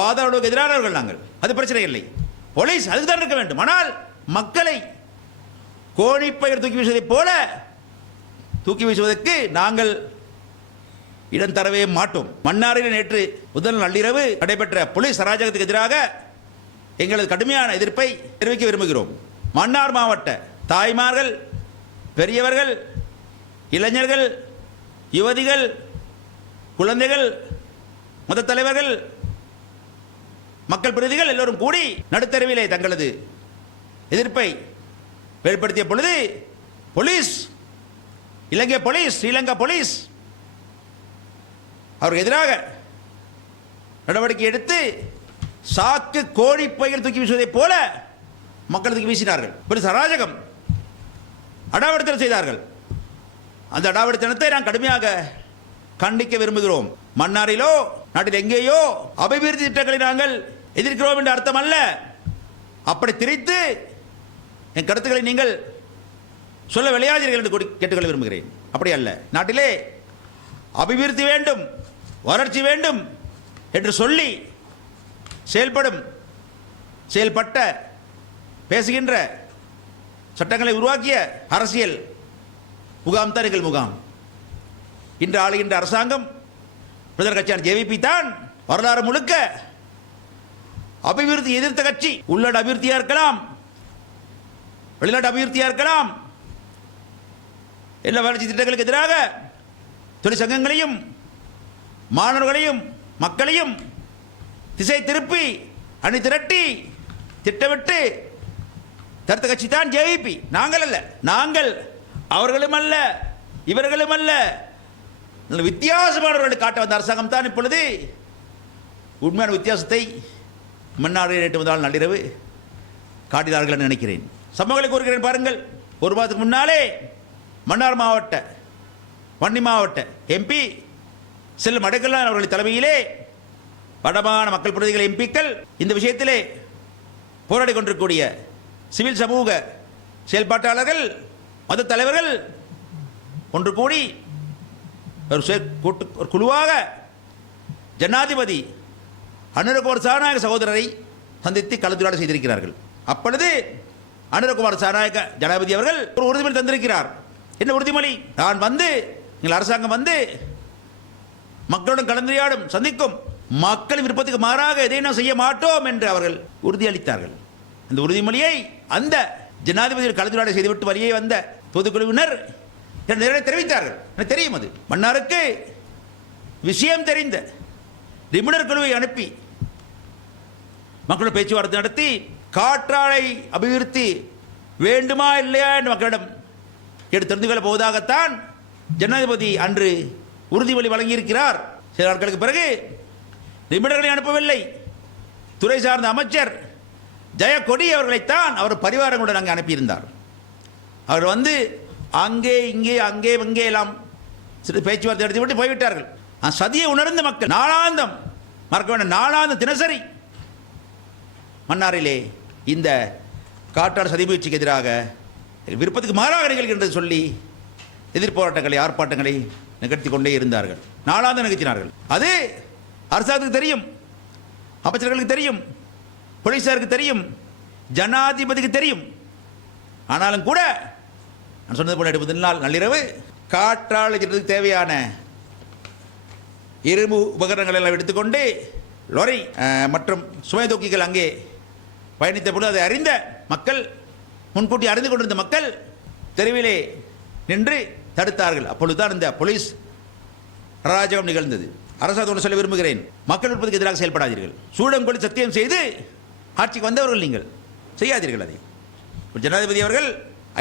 பாதாளவுக்கு எதிரானவர்கள் நாங்கள். அது பிரச்சனை இல்லை. போலீஸ் அதுக்கு தான் இருக்க வேண்டும். ஆனால் மக்களை கோணிப்பயிர் தூக்கி வீசுவதைப் போல தூக்கி வீசுவதற்கு நாங்கள் இடம் தரவே மாட்டோம். மன்னாரில் நேற்று முதல் நள்ளிரவு நடைபெற்ற போலீஸ் அராஜகத்துக்கு எதிராக எங்களது கடுமையான எதிர்ப்பை தெரிவிக்க விரும்புகிறோம். மன்னார் மாவட்ட தாய்மார்கள் பெரியவர்கள் இளைஞர்கள் யுவதிகள் குழந்தைகள் மத தலைவர்கள் மக்கள் பிரதிகள் எல்லோரும் கூடி நடுத்தருவிலே தங்களது எதிர்ப்பை வெளிப்படுத்திய பொழுது police Ilangai police Sri Lanka police அவருக்கு எதிராக நடவடிக்கை எடுத்து சாக்கு கோழி பயிர் தூக்கி வீசுவதைப் போல மக்கள் தூக்கி வீசினார்கள். பெருசு அராஜகம் அடாவடித்தனம் செய்தார்கள். அந்த அடாவடித்தனத்தை நான் கடுமையாக கண்டிக்க விரும்புகிறோம். மன்னாரிலோ நாட்டில் எங்கேயோ அபிவிருத்தி திட்டங்களை நாங்கள் எதிர்க்கிறோம் என்ற அர்த்தம் அல்ல. அப்படி திரித்து என் கருத்துக்களை நீங்கள் சொல்ல விளையாதீர்கள் என்று கேட்டுக்கொள்ள விரும்புகிறேன். அப்படி அல்ல. நாட்டிலே அபிவிருத்தி வேண்டும் வளர்ச்சி வேண்டும் என்று சொல்லி செயல்படும் செயல்பட்ட பேசுகின்ற சட்டங்களை உருவாக்கிய அரசியல் முகாம் தான் எங்கள் முகாம். இன்று ஆளுகின்ற அரசாங்கம் பிரதர் கட்சியான ஜேவிபி தான் வரலாறு முழுக்க அபிவிருத்தி எதிர்த்த கட்சி. உள்நாட்டு அபிவிருத்தியா இருக்கலாம். வெளிநாட்டு அபிவிருத்தியா இருக்கலாம். எல்லா வளர்ச்சி திட்டங்களுக்கு எதிராக தொழிற்சங்கங்களையும் மாணவர்களையும் மக்களையும் திசை திருப்பி அணி திரட்டி திட்டமிட்டு தடுத்த கட்சி தான் ஜேவிபி நாங்கள் அல்ல. நாங்கள் அவர்களும் அல்ல இவர்களும் அல்ல. நல்ல வித்தியாசமானவர்களை காட்ட வந்த அரசாங்கம் தான் இப்பொழுது. உண்மையான வித்தியாசத்தை மன்னாடு நேற்று முதல் நள்ளிரவு காட்டினார்கள் என்று நினைக்கிறேன். சம்பவங்களை கூறுகிறேன் பாருங்கள். ஒரு மாதத்துக்கு முன்னாலே மன்னார் மாவட்ட வன்னி மாவட்ட எம்பி செல்லும் அடைக்கலான் அவர்களின் தலைமையிலே வடமான மக்கள் பிரதிகள் எம்பிக்கள் இந்த விஷயத்திலே போராடி கொண்டிருக்கக்கூடிய சிவில் சமூக செயல்பாட்டாளர்கள் மத தலைவர்கள் ஒன்று கூடி ஒரு கூட்டு ஒரு குழுவாக ஜனாதிபதி அனுரகுமார் சாநாயக சகோதரரை சந்தித்து கலந்துரையாடல் செய்திருக்கிறார்கள். அப்பொழுது அனுரகுமார் சாநாயக ஜனாதிபதி அவர்கள் ஒரு உறுதிமொழி தந்திருக்கிறார். என்ன உறுதிமொழி? நான் வந்து எங்கள் அரசாங்கம் வந்து மக்களுடன் கலந்துரையாடும் சந்திக்கும் மக்கள் விருப்பத்துக்கு மாறாக எதையும் செய்ய மாட்டோம் என்று அவர்கள் உறுதியளித்தார்கள். அந்த உறுதிமொழியை அந்த ஜனாதிபதியில் கலந்துரையாடல் செய்துவிட்டு வழியே வந்த பொதுக்குழுவினர் எனக்கு தெரிவித்தார்கள். எனக்கு தெரியும் அது? மன்னாருக்கு விஷயம் தெரிந்த நிபுணர் குழுவை அனுப்பி மக்களோட பேச்சுவார்த்தை நடத்தி காற்றாலை அபிவிருத்தி வேண்டுமா இல்லையா என்று மக்களிடம் கேட்டு தெரிந்து கொள்ளப் போவதாகத்தான் ஜனாதிபதி அன்று உறுதிமொழி வழங்கியிருக்கிறார். சில நாட்களுக்கு பிறகு நிபுணர்களை அனுப்பவில்லை. துறை சார்ந்த அமைச்சர் ஜெயக்கொடி அவர்களைத்தான் அவர் பரிவாரங்களுடன் அங்கே அனுப்பியிருந்தார். அவர் வந்து அங்கே இங்கே அங்கே இங்கே எல்லாம் சிறு பேச்சுவார்த்தை நடத்திவிட்டு போய்விட்டார்கள். சதியை உணர்ந்த மக்கள் நாளாந்தம் மறக்க வேண்டாம் நாளாந்தம் தினசரி மன்னாரிலே இந்த காற்றாடு சதிமுயற்சிக்கு எதிராக விருப்பத்துக்கு மாறாக நிகழ்கின்றது சொல்லி எதிர்போராட்டங்களை ஆர்ப்பாட்டங்களை நிகழ்த்தி கொண்டே இருந்தார்கள். நாளாந்து நிகழ்த்தினார்கள். அது அரசாங்கத்துக்கு தெரியும் அமைச்சர்களுக்கு தெரியும் போலீசாருக்கு தெரியும் ஜனாதிபதிக்கு தெரியும். ஆனாலும் கூட நான் சொன்னது போல எடுப்பது நாள் நள்ளிரவு காற்றாலை திட்டத்துக்கு தேவையான இரும்பு உபகரணங்கள் எல்லாம் எடுத்துக்கொண்டு லொரி மற்றும் சுமை தூக்கிகள் அங்கே பயணித்த பொழுது அதை அறிந்த மக்கள் முன்கூட்டி அறிந்து கொண்டிருந்த மக்கள் தெருவிலே நின்று தடுத்தார்கள். அப்பொழுதுதான் இந்த போலீஸ் அராஜகம் நிகழ்ந்தது. அரசாங்கம் ஒன்று சொல்ல விரும்புகிறேன். மக்கள் விருப்பத்துக்கு எதிராக செயல்படாதீர்கள். சூடம் கொண்டு சத்தியம் செய்து ஆட்சிக்கு வந்தவர்கள் நீங்கள். செய்யாதீர்கள் அதை. ஜனாதிபதி அவர்கள்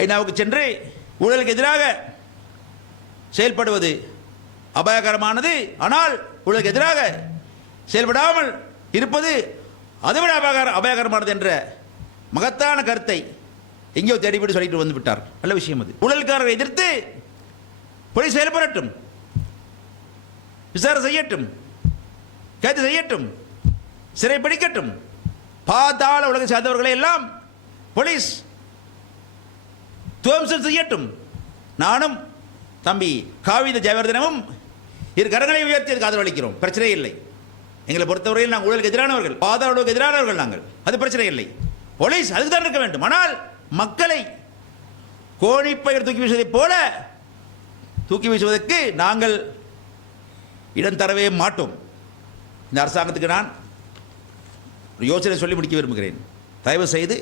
ஐநாவுக்கு சென்று ஊழலுக்கு எதிராக செயல்படுவது அபாயகரமானது. ஆனால் ஊழலுக்கு எதிராக செயல்படாமல் இருப்பது அதைவிட அபாயகர அபாயகரமானது என்ற மகத்தான கருத்தை எங்கேயோ தேடிவிட்டு சொல்லிட்டு வந்து விட்டார். நல்ல விஷயம் அது. ஊழல்காரரை எதிர்த்து போலீஸ் செயல்படட்டும் விசாரணை செய்யட்டும். கைது செய்யட்டும். சிறை பிடிக்கட்டும். பாதாள உலகை சார்ந்தவர்களை எல்லாம் போலீஸ் துவம்சம் செய்யட்டும். நானும் தம்பி காவித ஜெயவர்தனமும் இரு கரங்களை உயர்த்தி அதுக்கு ஆதரவளிக்கிறோம் பிரச்சனை இல்லை. எங்களை பொறுத்தவரையில் நாங்கள் ஊழலுக்கு எதிரானவர்கள் பாதாள எதிரானவர்கள் நாங்கள். அது பிரச்சனை இல்லை. போலீஸ் அதுக்கு தான் இருக்க வேண்டும். ஆனால் மக்களை கோணிப்பயிர் தூக்கி வீசுவதைப் போல தூக்கி வீசுவதற்கு நாங்கள் இடம் தரவே மாட்டோம். இந்த அரசாங்கத்துக்கு நான் ஒரு யோசனை சொல்லி முடிக்க விரும்புகிறேன். தயவு செய்து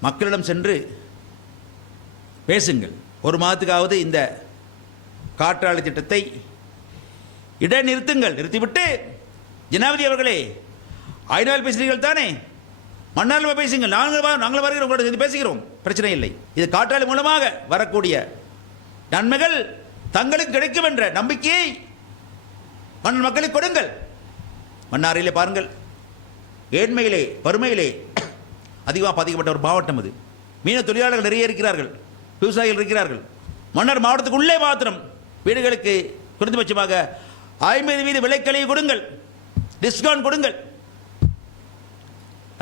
மக்களிடம் சென்று பேசுங்கள். ஒரு மாதத்துக்காவது இந்த காற்றாலை திட்டத்தை இடை நிறுத்துங்கள் நிறுத்திவிட்டு ஜனாதிபதி அவர்களே ஐநாவில் பேசுகிறீர்கள் தானே? மன்னாரில் பேசுங்கள். நாங்கள் நாங்கள் வருகிறோம் உங்களோட சேர்ந்து பேசுகிறோம். பிரச்சனை இல்லை. இது காற்றாலை மூலமாக வரக்கூடிய நன்மைகள் தங்களுக்கு கிடைக்கும் என்ற நம்பிக்கையை மன்னன் மக்களுக்கு கொடுங்கள். மன்னாரிலே பாருங்கள். ஏழ்மையிலே வறுமையிலே அதிகமாக பாதிக்கப்பட்ட ஒரு மாவட்டம் அது. மீன தொழிலாளர்கள் நிறைய இருக்கிறார்கள். விவசாயிகள் இருக்கிறார்கள். மன்னர் மாவட்டத்துக்குள்ளே மாத்திரம் வீடுகளுக்கு குறைந்தபட்சமாக ஐம்பது வீத விலைக்கழிவு கொடுங்கள். டிஸ்கவுண்ட் கொடுங்கள்.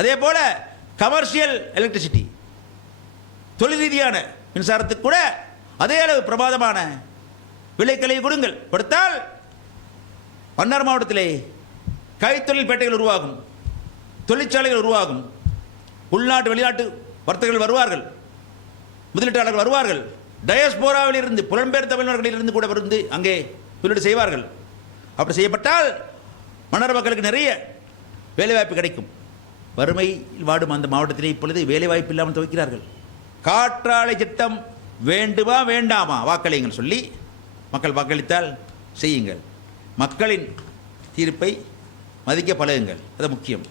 அதே போல கமர்ஷியல் எலக்ட்ரிசிட்டி தொழில் ரீதியான மின்சாரத்துக்கு கூட அதே அளவு பிரமாதமான விலைக்கழிவு கொடுங்கள். கொடுத்தால் மன்னார் மாவட்டத்திலே கைத்தொழில் பேட்டைகள் உருவாகும் தொழிற்சாலைகள் உருவாகும் உள்நாட்டு வெளிநாட்டு வர்த்தகர்கள் வருவார்கள் முதலீட்டாளர்கள் வருவார்கள் டயஸ்போராவிலிருந்து புலம்பெயர் தமிழர்களில் இருந்து கூட வந்து அங்கே முதலீடு செய்வார்கள். அப்படி செய்யப்பட்டால் மன்னர் மக்களுக்கு நிறைய வேலைவாய்ப்பு கிடைக்கும். வறுமையில் வாடும் அந்த மாவட்டத்திலே இப்பொழுது வேலைவாய்ப்பு இல்லாமல் துவைக்கிறார்கள். காற்றாலை திட்டம் வேண்டுமா வேண்டாமா? வாக்களியுங்கள் சொல்லி மக்கள் வாக்களித்தால் செய்யுங்கள். மக்களின் தீர்ப்பை மதிக்க பழகுங்கள். அது முக்கியம்.